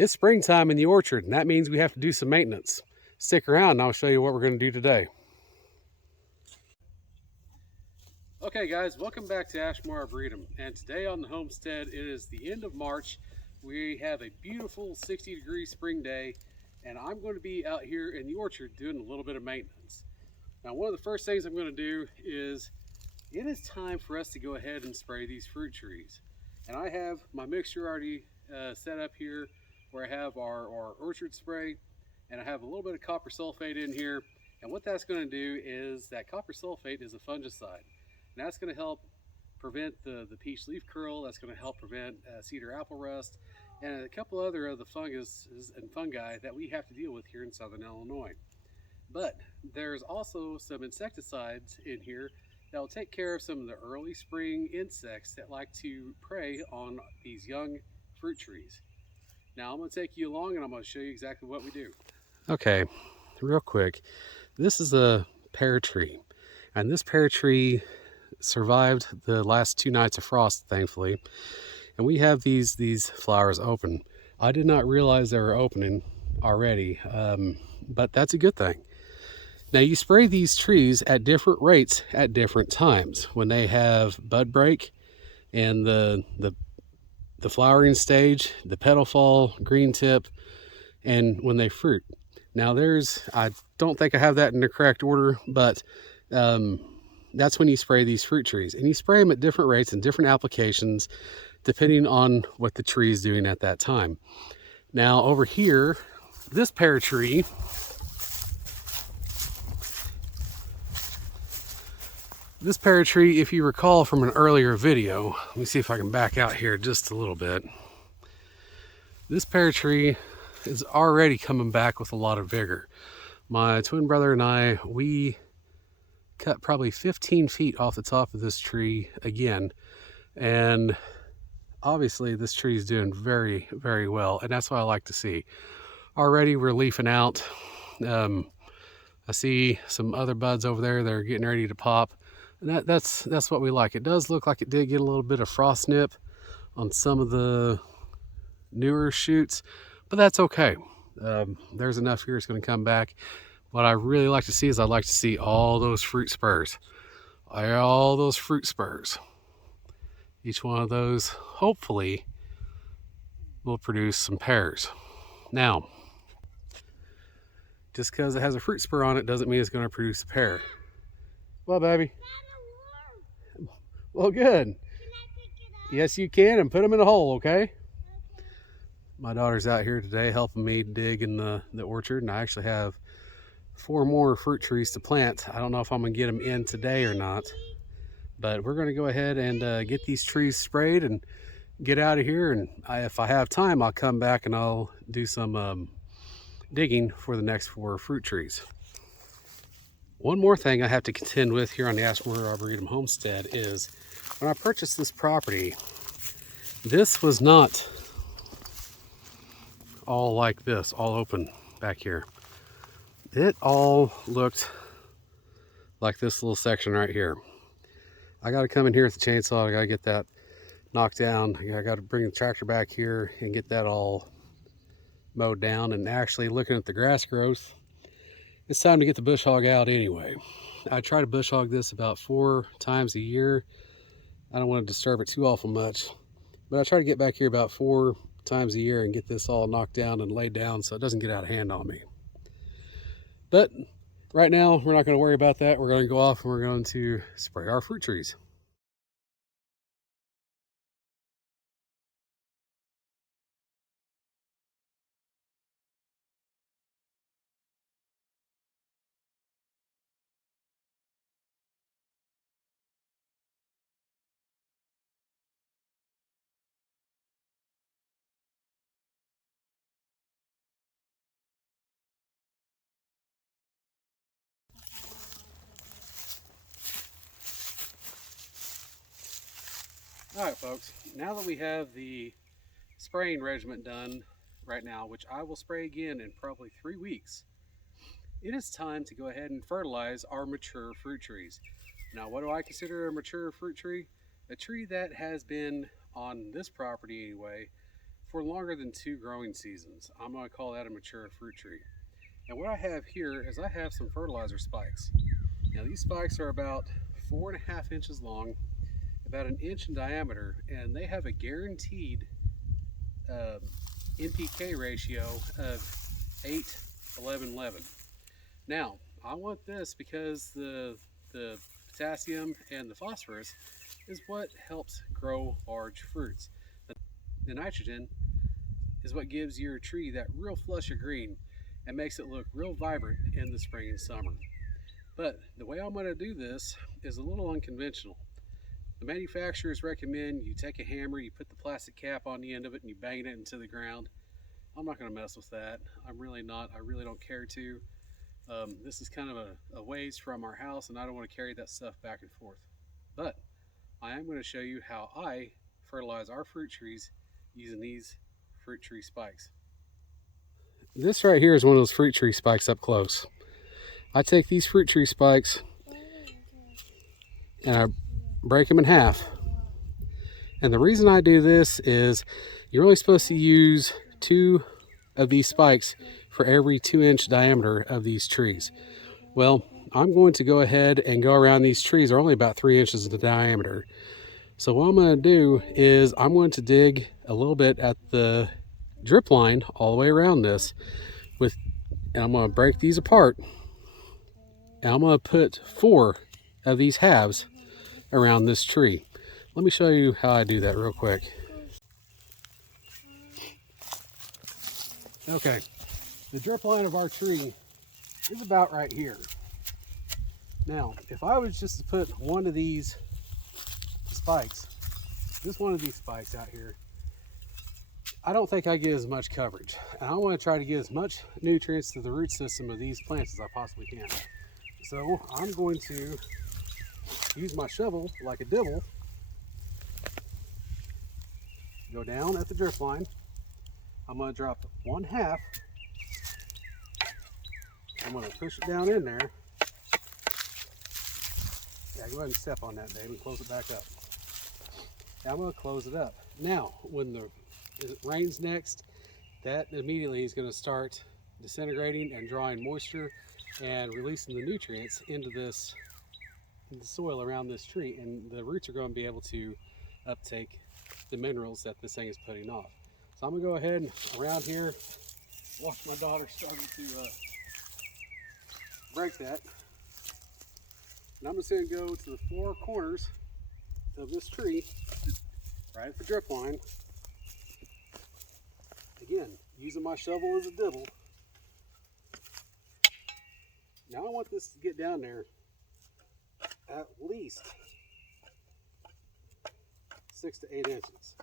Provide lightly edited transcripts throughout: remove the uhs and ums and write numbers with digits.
It's springtime in the orchard, and that means we have to do some maintenance. Stick around and I'll show you what we're going to do today. Okay guys, welcome back to Ashmore Arboretum, and today on the homestead it is the end of March. We have a beautiful 60-degree spring day, and I'm going to be out here in the orchard doing a little bit of maintenance. Now, one of the first things I'm going to do is it is time for us to go ahead and spray these fruit trees. And I have my mixture already set up here where I have our orchard spray, and I have a little bit of copper sulfate in here. And what that's going to do is that copper sulfate is a fungicide. And that's going to help prevent the peach leaf curl. That's going to help prevent cedar apple rust and a couple other of the fungus and fungi that we have to deal with here in southern Illinois. But there's also some insecticides in here that will take care of some of the early spring insects that like to prey on these young fruit trees. Now I'm going to take you along and I'm going to show you exactly what we do. Okay, real quick, this is a pear tree, and this pear tree survived the last 2 nights of frost, thankfully, and we have these flowers open. I did not realize they were opening already, but that's a good thing. Now you spray these trees at different rates at different times. When they have bud break and the flowering stage, the petal fall, green tip, and when they fruit. Now I don't think I have that in the correct order, but that's when you spray these fruit trees, and you spray them at different rates and different applications depending on what the tree is doing at that time. Now over here, this pear tree, if you recall from an earlier video, let me see if I can back out here just a little bit. This pear tree is already coming back with a lot of vigor. My twin brother and I, we cut probably 15 feet off the top of this tree again, and obviously this tree is doing very, very well, and that's what I like to see. Already we're leafing out. I see some other buds over there that are getting ready to pop, and that's what we like. It does look like it did get a little bit of frost nip on some of the newer shoots, but that's okay. There's enough here, it's going to come back. What I really like to see is I'd like to see all those fruit spurs. All those fruit spurs. Each one of those hopefully will produce some pears. Now, just because it has a fruit spur on it doesn't mean it's going to produce a pear. Well, baby. Well, good. Yes, you can, and put them in a hole, okay? My daughter's out here today helping me dig in the orchard, and I actually have 4 more fruit trees to plant. I don't know if I'm gonna get them in today or not, but we're gonna go ahead and get these trees sprayed and get out of here. And if I have time, I'll come back and I'll do some digging for the next 4 fruit trees. One more thing I have to contend with here on the Ashmore Arboretum homestead is when I purchased this property, this was not all like this, all open back here. It all looked like this little section right here. I got to come in here with the chainsaw. I got to get that knocked down. I got to bring the tractor back here and get that all mowed down. And actually, looking at the grass growth, it's time to get the bush hog out anyway. I try to bush hog this about 4 times a year. I don't want to disturb it too awful much, but I try to get back here about 4 times a year and get this all knocked down and laid down so it doesn't get out of hand on me. But right now, we're not going to worry about that. We're going to go off and we're going to spray our fruit trees. All right, folks, now that we have the spraying regimen done right now, which I will spray again in probably 3 weeks, it is time to go ahead and fertilize our mature fruit trees. Now, what do I consider a mature fruit tree? A tree that has been on this property anyway for longer than 2 growing seasons. I'm going to call that a mature fruit tree. And what I have here is I have some fertilizer spikes. Now these spikes are about 4.5 inches long, about 1 inch in diameter, and they have a guaranteed NPK ratio of 8, 11, 11. Now, I want this because the potassium and the phosphorus is what helps grow large fruits. The nitrogen is what gives your tree that real flush of green and makes it look real vibrant in the spring and summer. But the way I'm going to do this is a little unconventional. The manufacturers recommend you take a hammer, you put the plastic cap on the end of it, and you bang it into the ground. I'm not going to mess with that. I'm really not. I really don't care to. This is kind of a ways from our house, and I don't want to carry that stuff back and forth. But I am going to show you how I fertilize our fruit trees using these fruit tree spikes. This right here is one of those fruit tree spikes up close. I take these fruit tree spikes and I break them in half. And the reason I do this is you're only supposed to use 2 of these spikes for every 2-inch diameter of these trees. Well, I'm going to go ahead and go around these trees. They're only about 3 inches in diameter. So what I'm going to do is I'm going to dig a little bit at the drip line all the way around this and I'm going to break these apart, and I'm going to put 4 of these halves around this tree. Let me show you how I do that real quick. Okay, the drip line of our tree is about right here. Now, if I was just to put one of these spikes, just one of these spikes out here, I don't think I get as much coverage. And I want to try to get as much nutrients to the root system of these plants as I possibly can. So I'm going to use my shovel like a dibble, go down at the drip line. I'm going to drop 1/2. I'm going to push it down in there. Yeah, go ahead and step on that, Dave, and close it back up. Now I'm going to close it up. Now, when it rains next, that immediately is going to start disintegrating and drawing moisture and releasing the nutrients into the soil around this tree, and the roots are going to be able to uptake the minerals that this thing is putting off. So I'm going to go ahead and around here, watch my daughter struggle to break that. And I'm just going to go to the 4 corners of this tree, right at the drip line. Again, using my shovel as a dibble. Now I want this to get down there at least 6 to 8 inches.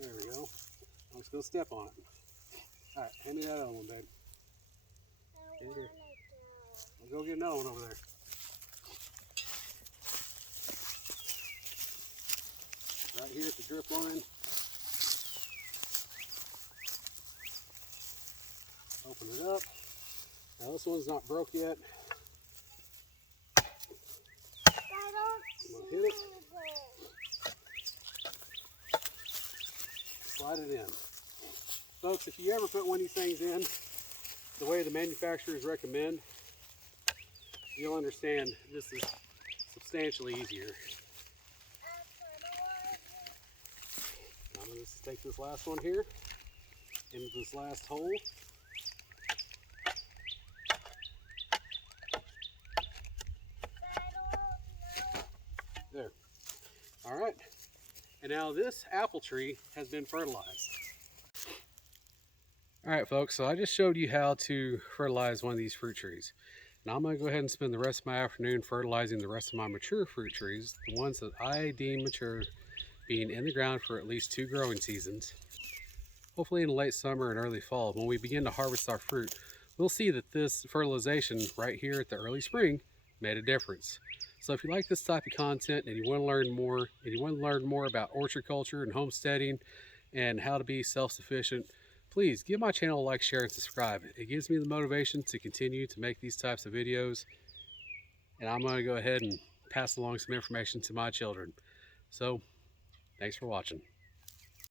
There we go. I'm just going to step on it. All right, hand me that other one, babe. I'll go get another one over there. Right here at the drip line. Open it up. Now this one's not broke yet. I'm gonna hit it. Slide it in. Folks, if you ever put one of these things in the way the manufacturers recommend, you'll understand this is substantially easier. I'm going to take this last one here into this last hole. There. All right. And now this apple tree has been fertilized. All right, folks, so I just showed you how to fertilize one of these fruit trees. Now I'm going to go ahead and spend the rest of my afternoon fertilizing the rest of my mature fruit trees, the ones that I deem mature, being in the ground for at least 2 growing seasons. Hopefully in the late summer and early fall, when we begin to harvest our fruit, we'll see that this fertilization right here at the early spring made a difference. So if you like this type of content and you want to learn more about orchard culture and homesteading and how to be self-sufficient, please give my channel a like, share, and subscribe. It gives me the motivation to continue to make these types of videos, and I'm going to go ahead and pass along some information to my children. So thanks for watching.